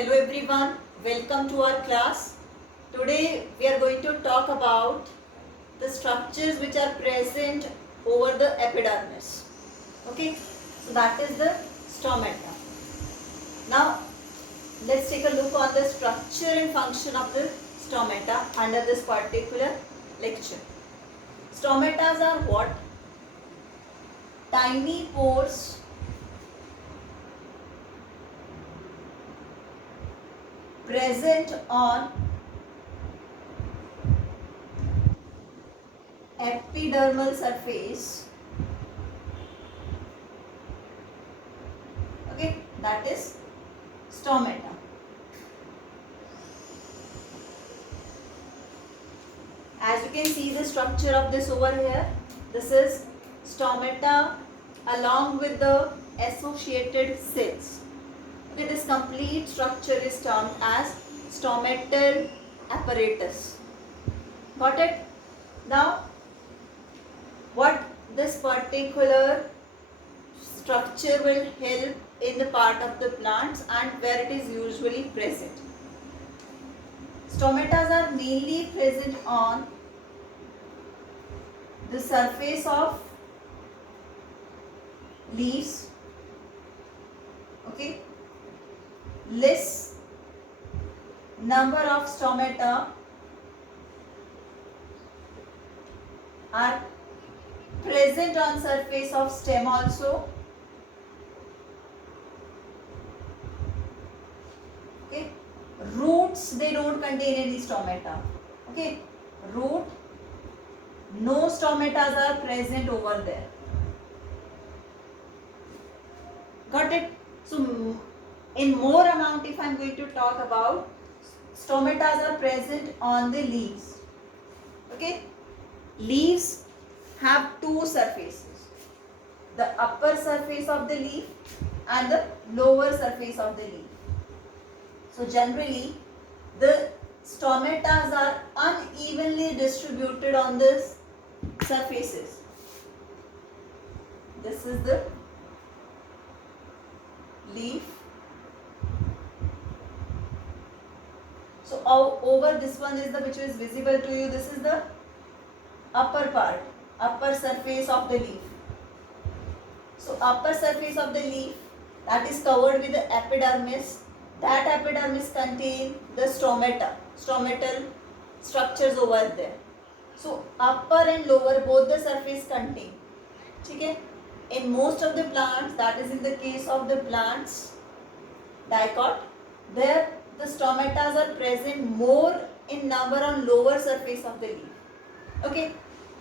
Hello everyone, welcome to our class. Today we are going to talk about the structures which are present over the epidermis. Okay, so that is the stomata. Now let's take a look on the structure and function of the stomata under this particular lecture. Stomatas are what? Tiny pores present on epidermal surface. Okay, that is stomata. As you can see the structure of this over here, this is stomata along with the associated cells. Okay, this complete structure is termed as stomatal apparatus. Got it? Now, what this particular structure will help in the part of the plants and where it is usually present. Stomatas are mainly present on the surface of leaves. Okay. Less number of stomata are present on surface of stem also. Okay. Roots, they don't contain any stomata. Okay. Root, no stomatas are present over there. Got it? So in more amount, if I am going to talk about, stomatas are present on the leaves. Okay. Leaves have two surfaces, the upper surface of the leaf and the lower surface of the leaf. So generally the stomatas are unevenly distributed on the surfaces. This is the leaf. So over this one is the which is visible to you. This is the upper part, upper surface of the leaf. So upper surface of the leaf, that is covered with the epidermis. That epidermis contain the stomata, stomatal structures over there. So upper and lower both the surface contain. Okay? In most of the plants, that is in the case of the plants, dicot, there the stomatas are present more in number on lower surface of the leaf. Okay.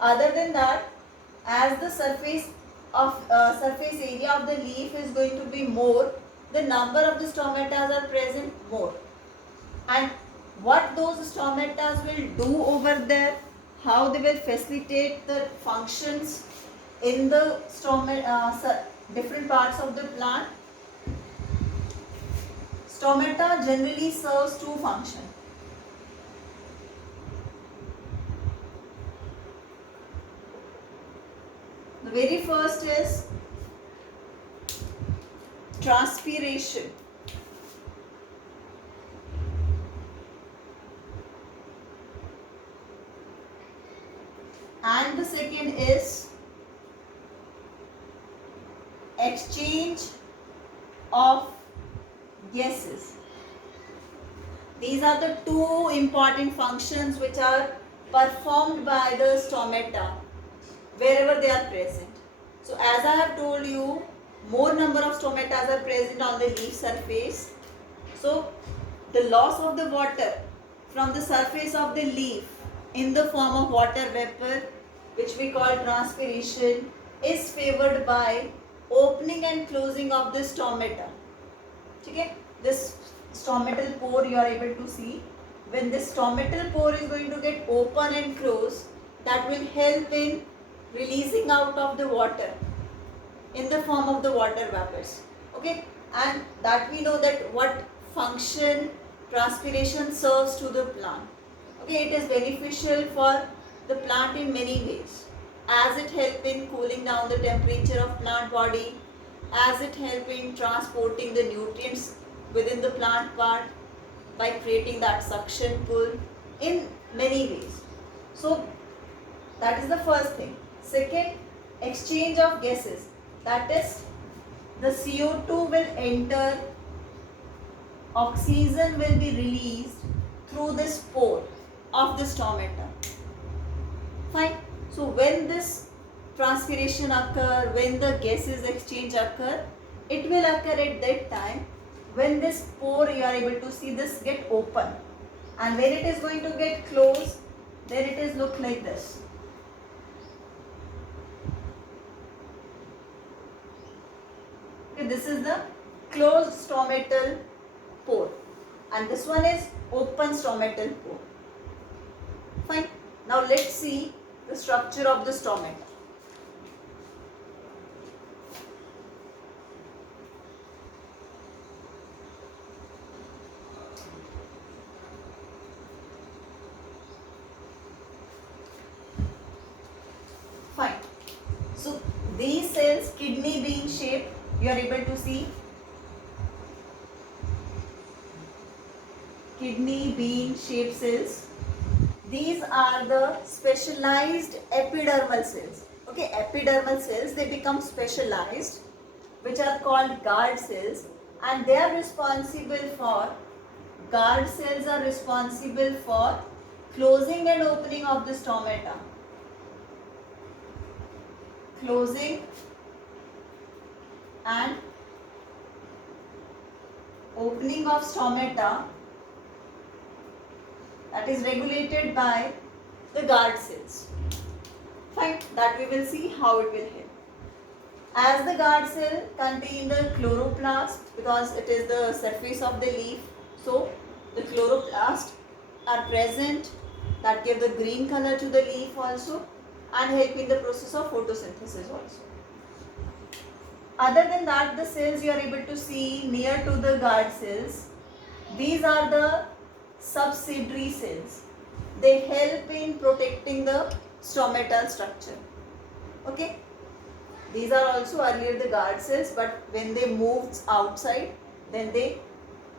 Other than that, as the surface area of the leaf is going to be more, the number of the stomatas are present more. And what those stomatas will do over there, how they will facilitate the functions in the different parts of the plant. Stomata generally serves two functions. The very first is transpiration. And the second is exchange of gases. These are the two important functions which are performed by the stomata wherever they are present. So as I have told you, more number of stomatas are present on the leaf surface. So the loss of the water from the surface of the leaf in the form of water vapor, which we call transpiration, is favored by opening and closing of the stomata. Okay? This stomatal pore you are able to see. When this stomatal pore is going to get open and close, that will help in releasing out of the water in the form of the water vapors. Okay, and that we know that what function transpiration serves to the plant. Okay, it is beneficial for the plant in many ways, as it helps in cooling down the temperature of plant body, as it helps in transporting the nutrients within the plant part by creating that suction pull in many ways. So that is the first thing. Second, exchange of gases. That is, the CO2 will enter, oxygen will be released through this pore of the stomata. Fine. So when this transpiration occur, when the gases exchange occur, it will occur at that time when this pore, you are able to see this get open, and when it is going to get closed, then it is look like this. Okay, this is the closed stomatal pore, and this one is open stomatal pore. Fine. Now let's see the structure of the stomata. Fine. So these cells, kidney bean shape, you are able to see kidney bean shaped cells. These are the specialized epidermal cells. Okay, epidermal cells, they become specialized, which are called guard cells, and they are responsible for, guard cells are responsible for closing and opening of the stomata. Closing and opening of stomata, that is regulated by the guard cells. Fine, that we will see how it will help. As the guard cell contain the chloroplast, because it is the surface of the leaf, so the chloroplast are present, that give the green color to the leaf also, and help in the process of photosynthesis also. Other than that, the cells you are able to see near to the guard cells, these are the subsidiary cells. They help in protecting the stomatal structure. Okay, these are also earlier the guard cells, but when they moved outside, then they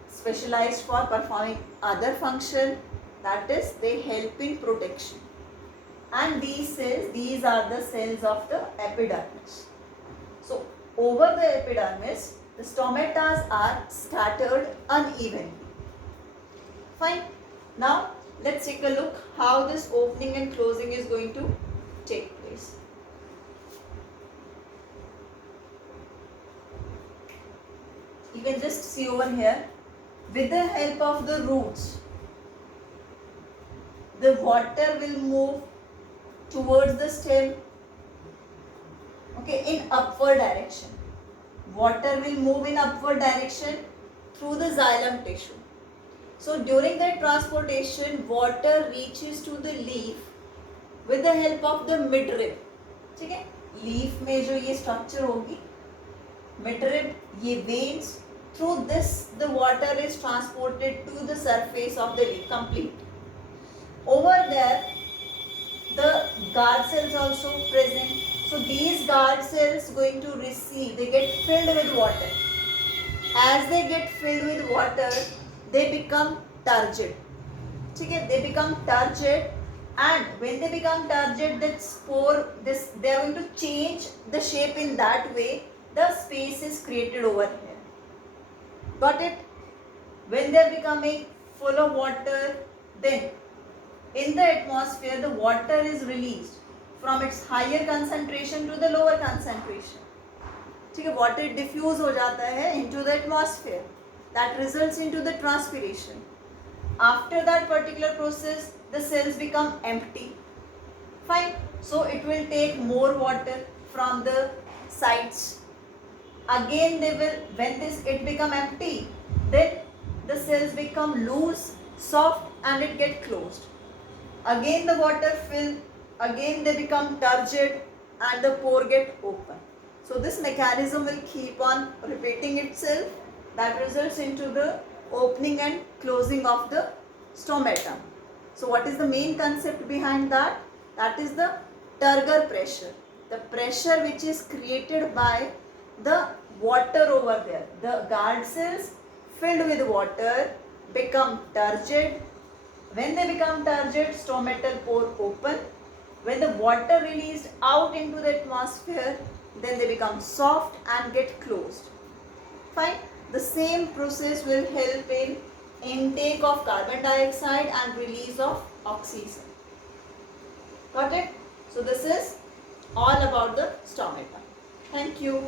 specialized for performing other function, that is, they help in protection. And these cells, these are the cells of the epidermis. So over the epidermis, the stomatas are scattered unevenly. Fine. Now let's take a look how this opening and closing is going to take place. You can just see over here, with the help of the roots, the water will move towards the stem, okay, in upward direction. Water will move in upward direction through the xylem tissue. So during that transportation, water reaches to the leaf with the help of the midrib. ठीक है, leaf में जो ये structure होगी, midrib, ये veins, through this the water is transported to the surface of the leaf complete. Over there, the guard cells also present. So these guard cells going to receive, they get filled with water. As they get filled with water, they become turgid. Okay, they become turgid, and when they become turgid, that spore, they are going to change the shape in that way. The space is created over here. Got it? When they are becoming full of water, then in the atmosphere, the water is released from its higher concentration to the lower concentration. ठीक है, water diffuse हो जाता है into the atmosphere. That results into the transpiration. After that particular process, the cells become empty. Fine. So it will take more water from the sides. Again, they will, when it become empty, then the cells become loose, soft, and it get closed. Again the water fill, again they become turgid, and the pore get open. So this mechanism will keep on repeating itself. That results into the opening and closing of the stomata. So what is the main concept behind that? That is the turgor pressure. The pressure which is created by the water over there. The guard cells filled with water become turgid. When they become turgid, stomatal pore open. When the water released out into the atmosphere, then they become soft and get closed. Fine. The same process will help in intake of carbon dioxide and release of oxygen. Got it? So this is all about the stomata. Thank you.